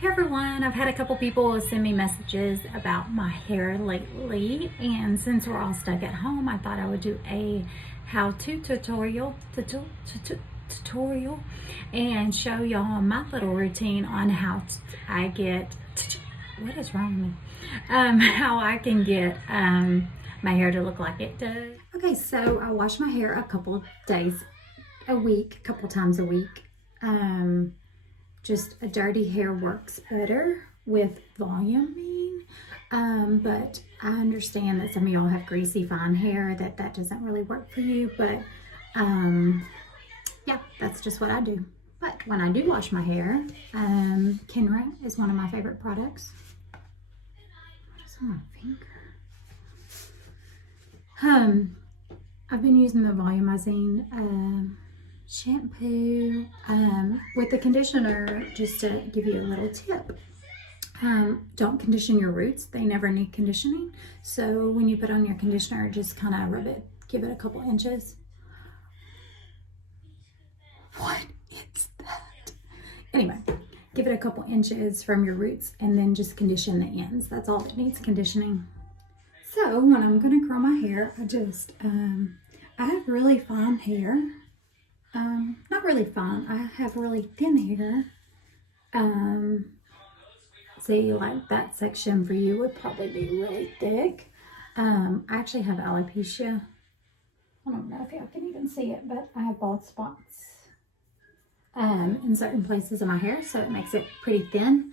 Hey everyone, I've had a couple people send me messages about my hair lately, and since we're all stuck at home, I thought I would do a how-to tutorial and show y'all my little routine on how I get, what is wrong with me? How I can get my hair to look like it does. Okay, so I wash my hair a couple times a week. Just a dirty hair works better with voluming, but I understand that some of y'all have greasy fine hair that doesn't really work for you, but yeah, that's just what I do. But when I do wash my hair, Kenra is one of my favorite products. What is on my finger? I've been using the volumizing shampoo with the conditioner. Just to give you a little tip, don't condition your roots. They never need conditioning. So when you put on your conditioner, just kind of rub it, give it a couple inches. What is that? Anyway, give it a couple inches from your roots and then just condition the ends. That's all that needs conditioning. So when I'm gonna curl my hair, I have really fine hair. Not really fine. I have really thin hair. See, like that section for you would probably be really thick. I actually have alopecia. I don't know if y'all can even see it, but I have bald spots in certain places of my hair, so it makes it pretty thin.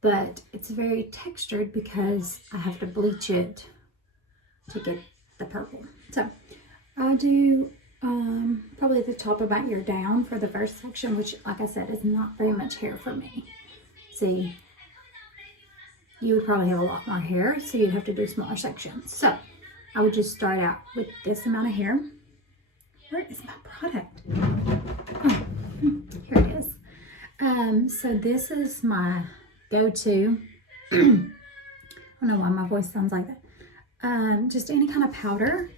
But it's very textured because I have to bleach it to get the purple. So I do probably the top of my ear down for the first section, which, like I said, is not very much hair for me. See, you would probably have a lot more hair, so you'd have to do smaller sections. So I would just start out with this amount of hair. Where is my product? Oh, here it is. So this is my go-to. I don't know why my voice sounds like that. Just any kind of powder.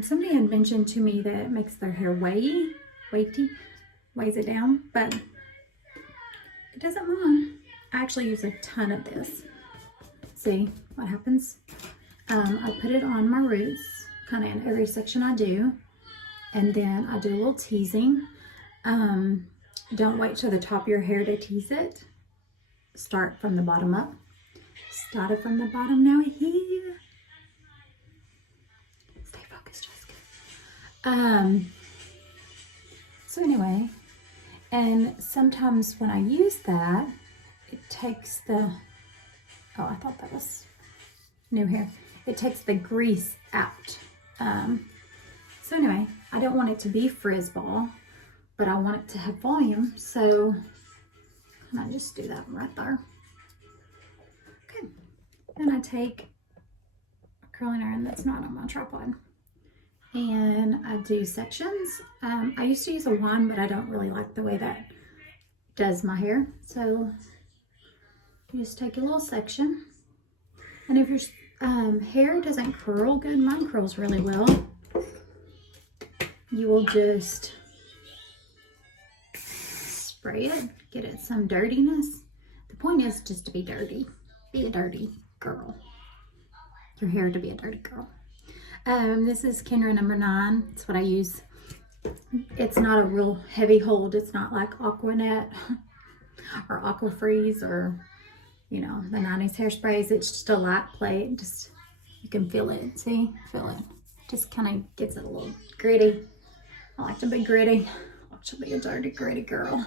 Somebody had mentioned to me that it makes their hair weighty, weighs it down, but it doesn't mind. I actually use a ton of this. See what happens? I put it on my roots, kind of in every section I do, and then I do a little teasing. Don't wait till the top of your hair to tease it. Start from the bottom up. Started from the bottom, now here. So anyway, and sometimes when I use that, it takes the, oh, I thought that was new hair. It takes the grease out. So anyway, I don't want it to be frizz ball, but I want it to have volume. So I just do that right there. Okay, then I take a curling iron that's not on my tripod, and I do sections. I used to use a wand, but I don't really like the way that does my hair. So you just take a little section. And if your hair doesn't curl good, mine curls really well, you will just spray it, get it some dirtiness. The point is just to be dirty. Be a dirty girl. Your hair to be a dirty girl. This is Kenra number 9. It's what I use. It's not a real heavy hold. It's not like Aquanet or Aquafreeze or, you know, the 90s hairsprays. It's just a light plate. Just, you can feel it. See? Feel it. Just kind of gets it a little gritty. I like to be gritty. I like to be a dirty, gritty girl.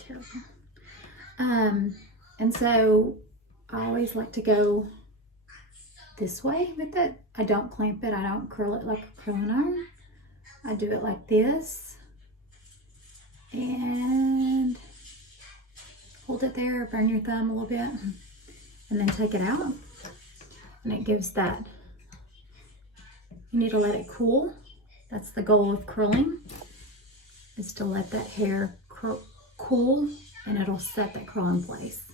Terrible. And so I always like to go this way with it. I don't clamp it. I don't curl it like a curling iron. I do it like this and hold it there, burn your thumb a little bit, and then take it out. And it gives that, you need to let it cool. That's the goal of curling, is to let that hair cool, and it'll set that curl in place.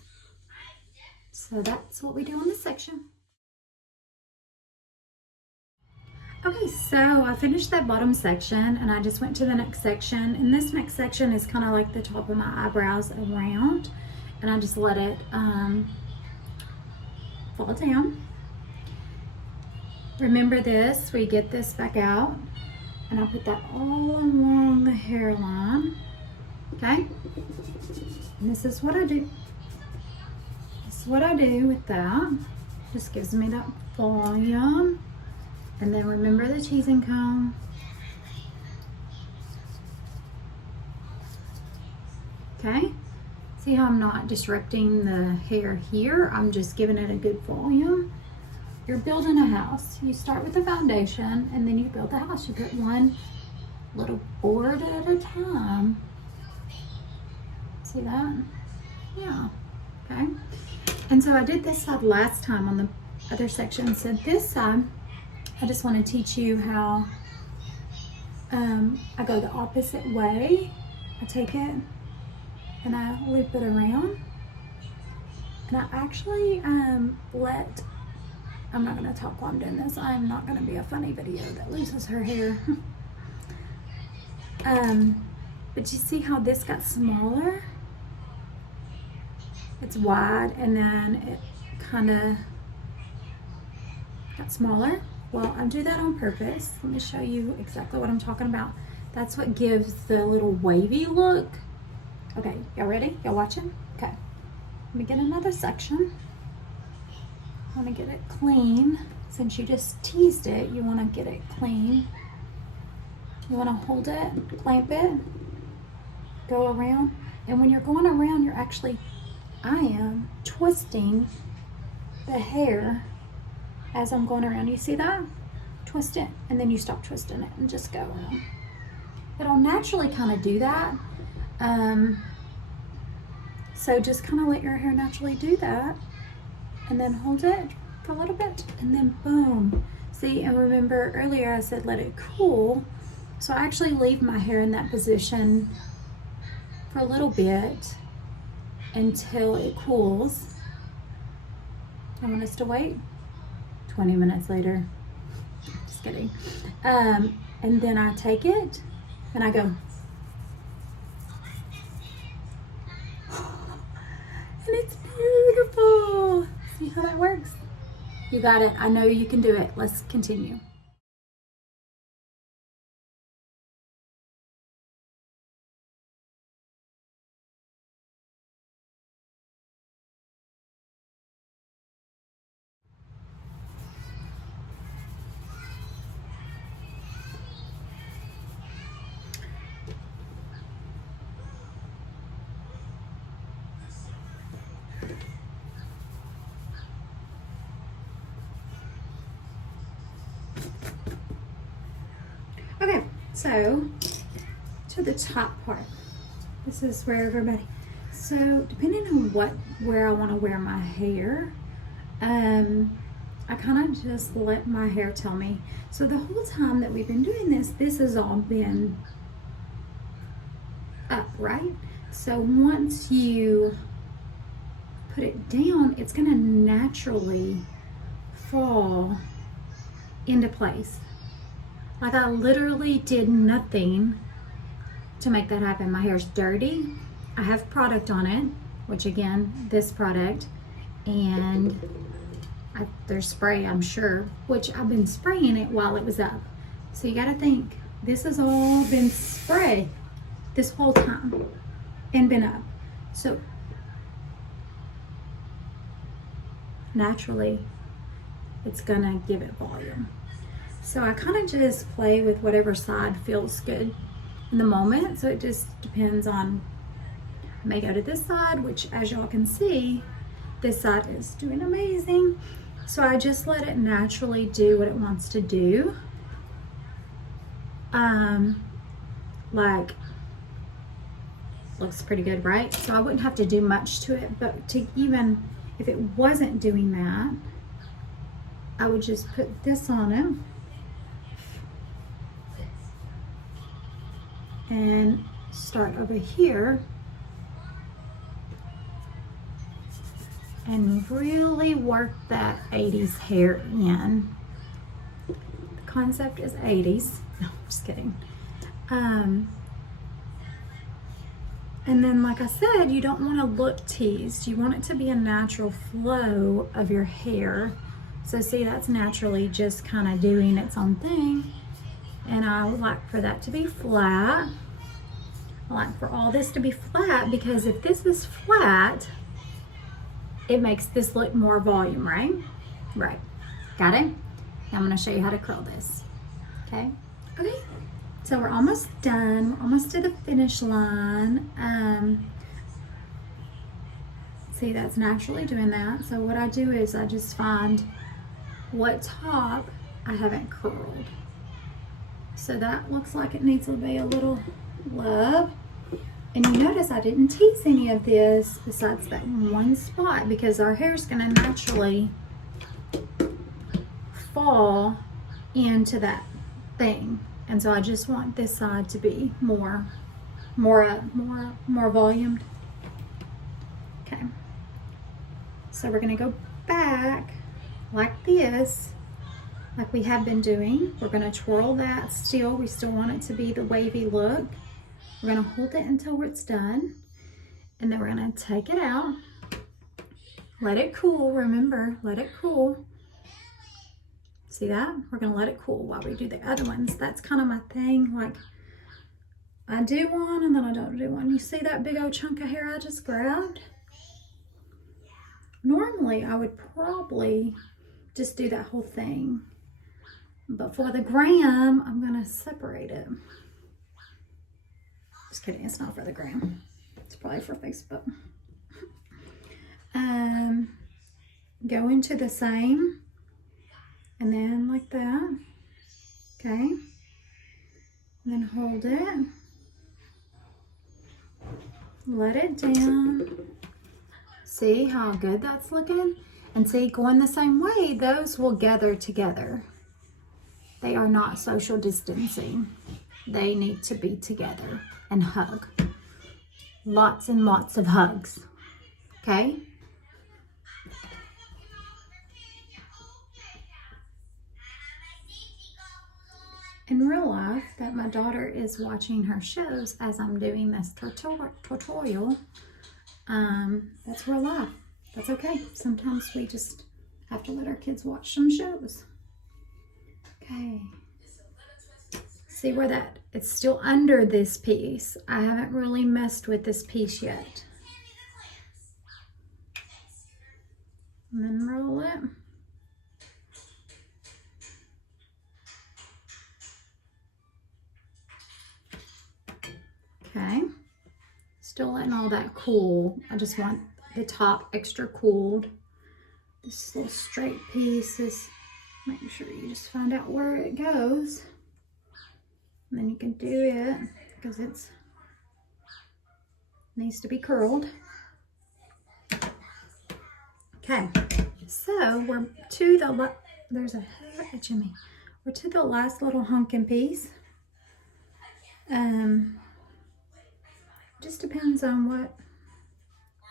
So that's what we do on this section. Okay, so I finished that bottom section and I just went to the next section. And this next section is kind of like the top of my eyebrows around. And I just let it fall down. Remember this, we get this back out. And I put that all along the hairline. Okay? And this is what I do. This is what I do with that. Just gives me that volume. And then remember the teasing comb. Okay? See how I'm not disrupting the hair here? I'm just giving it a good volume. You're building a house. You start with the foundation and then you build the house. You put one little board at a time. See that? Yeah. Okay. And so I did this side last time on the other section. So this side, I just want to teach you how I go the opposite way. I take it and I loop it around. And I actually I'm not going to talk while I'm doing this. I'm not going to be a funny video that loses her hair. But you see how this got smaller? It's wide and then it kind of got smaller. Well, I do that on purpose. Let me show you exactly what I'm talking about. That's what gives the little wavy look. Okay, y'all ready? Y'all watching? Okay. Let me get another section. I want to get it clean. Since you just teased it, you want to get it clean. You want to hold it, clamp it, go around. And when you're going around, you're actually, I am twisting the hair as I'm going around. You see that? Twist it, and then you stop twisting it and just go around. It'll naturally kind of do that. So just kind of let your hair naturally do that. And then hold it for a little bit, and then boom. See, and remember earlier I said let it cool. So I actually leave my hair in that position for a little bit until it cools. I want us to wait 20 minutes later. Just kidding. And then I take it and I go. And it's beautiful. See how that works? You got it. I know you can do it. Let's continue. Okay, so to the top part. This is where everybody, so depending on where I want to wear my hair, I kind of just let my hair tell me. So the whole time that we've been doing this has all been up, right? So once you put it down, it's going to naturally fall into place. Like I literally did nothing to make that happen. My hair's dirty. I have product on it, which again, this product, and there's spray, I'm sure, which I've been spraying it while it was up. So you gotta think, this has all been spray this whole time and been up. So naturally, it's gonna give it volume. So I kind of just play with whatever side feels good in the moment. So it just depends on, I may go to this side, which as y'all can see, this side is doing amazing. So I just let it naturally do what it wants to do. Like, looks pretty good, right? So I wouldn't have to do much to it, but to even, if it wasn't doing that, I would just put this on it. And start over here and really work that 80s hair in. The concept is 80s. No, I'm just kidding. And then, like I said, you don't want to look teased. You want it to be a natural flow of your hair. So see, that's naturally just kind of doing its own thing. And I would like for that to be flat. I like for all this to be flat, because if this is flat, it makes this look more volume, right? Right. Got it? Now I'm going to show you how to curl this. Okay? Okay. So we're almost done. We're almost to the finish line. See, that's naturally doing that. So what I do is I just find what top I haven't curled. So that looks like it needs to be a little love. And you notice I didn't tease any of this besides that one spot, because our hair is going to naturally fall into that thing. And so I just want this side to be more volumed. Okay. So we're going to go back like this, like we have been doing. We're going to twirl that still. We still want it to be the wavy look. We're going to hold it until it's done. And then we're going to take it out. Let it cool. Remember, let it cool. See that? We're going to let it cool while we do the other ones. That's kind of my thing. Like, I do one and then I don't do one. You see that big old chunk of hair I just grabbed? Normally, I would probably just do that whole thing. But for the gram, I'm going to separate it. Just kidding. It's not for the gram. It's probably for Facebook. Go into the same. And then like that, okay? And then hold it. Let it down. See how good that's looking? And see, going the same way, those will gather together. They are not social distancing. They need to be together and hug. Lots and lots of hugs, okay? In real life, that my daughter is watching her shows as I'm doing this tutorial. That's real life. That's okay. Sometimes we just have to let our kids watch some shows. Okay. See where that, it's still under this piece. I haven't really messed with this piece yet. And then roll it. Okay, still letting all that cool. I just want the top extra cooled. This little straight piece is, make sure you just find out where it goes. And then you can do it, because it's needs to be curled. Okay, so we're to the, there's a hair itching me. We're to the last little hunkin' piece. Just depends on what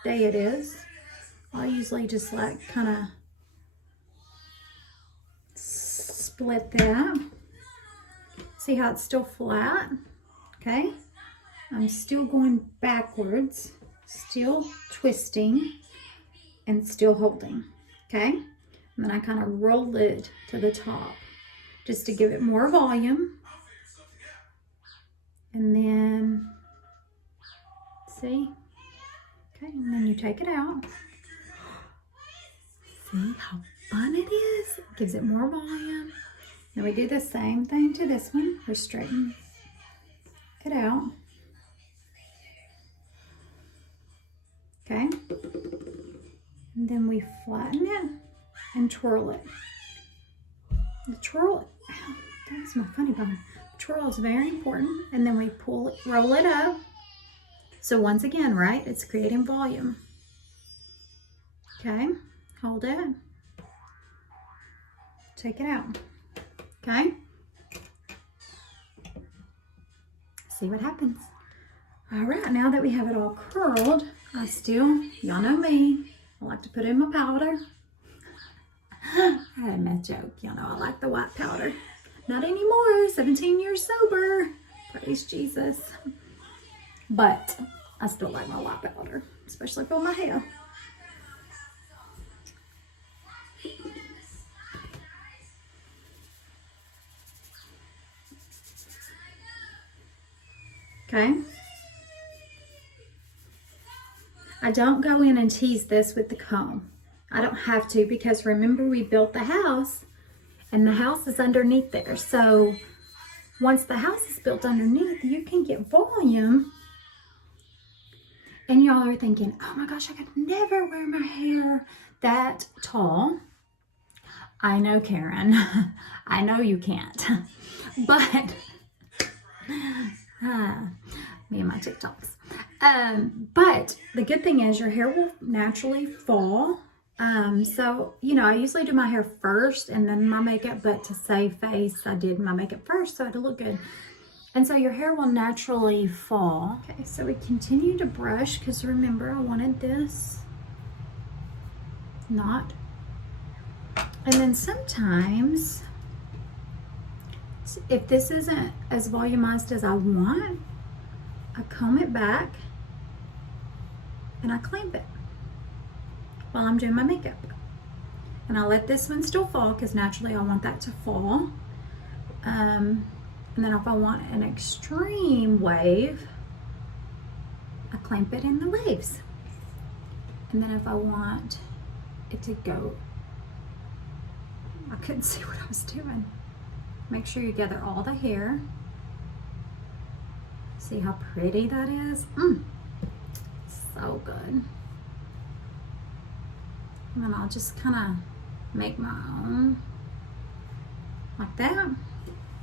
day it is. I'll usually just like kind of split that. See how it's still flat? Okay. I'm still going backwards, still twisting and still holding. Okay. And then I kind of roll it to the top just to give it more volume. And then see? Okay, and then you take it out. See how fun it is? It gives it more volume. Then we do the same thing to this one. We straighten it out. Okay. And then we flatten it and twirl it. The twirl, ow, that's my funny bone. The twirl is very important. And then we pull it, roll it up. So once again, right, it's creating volume. Okay, hold it. Take it out. Okay. See what happens. All right, now that we have it all curled, I still, y'all know me, I like to put in my powder. I had a meth joke. Y'all know I like the white powder. Not anymore. 17 years sober. Praise Jesus. But I still like my white powder, especially for my hair. Okay. I don't go in and tease this with the comb. I don't have to, because remember, we built the house and the house is underneath there. So once the house is built underneath, you can get volume. And y'all are thinking, oh my gosh, I could never wear my hair that tall. I know, Karen. I know you can't. But me and my TikToks. But the good thing is your hair will naturally fall. So, you know, I usually do my hair first and then my makeup, but to save face, I did my makeup first so it'll look good. And so your hair will naturally fall. Okay, so we continue to brush, because remember, I wanted this knot. And then sometimes, if this isn't as volumized as I want, I comb it back and I clamp it while I'm doing my makeup. And I let this one still fall, because naturally I want that to fall. And then if I want an extreme wave, I clamp it in the waves. And then if I want it to go, I couldn't see what I was doing. Make sure you gather all the hair. See how pretty that is? So good. And then I'll just kind of make my own like that.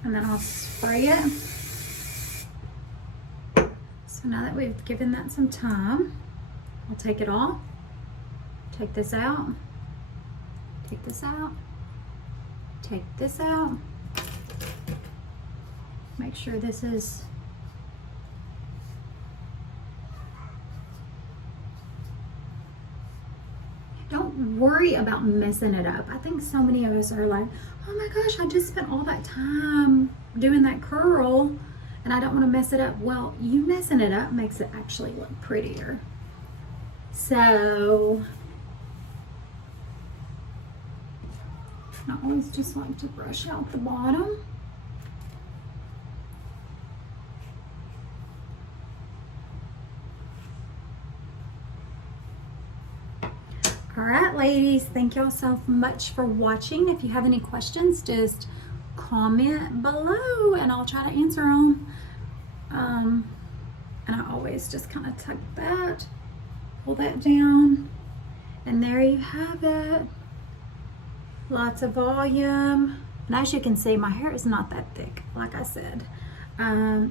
And then I'll spray it. So now that we've given that some time, I'll take it off. Take this out. Take this out. Take this out. Make sure this is don't worry about messing it up. I think so many of us are like, oh my gosh, I just spent all that time doing that curl and I don't want to mess it up. Well, you messing it up makes it actually look prettier. So I always just like to brush out the bottom. All right, ladies, thank y'all so much for watching. If you have any questions, just comment below and I'll try to answer them. And I always just kind of tuck that, pull that down, and there you have it. Lots of volume. And as you can see, my hair is not that thick, like I said.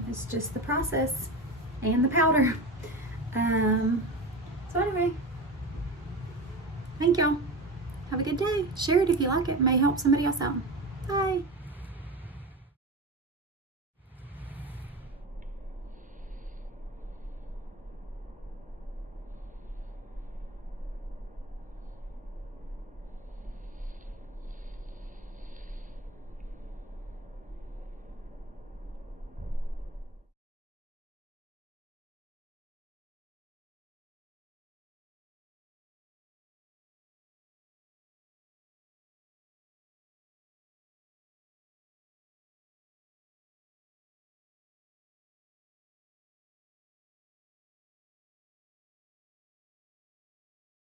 It's just the process and the powder. So anyway, thank y'all. Have a good day. Share it if you like it. It may help somebody else out. Bye.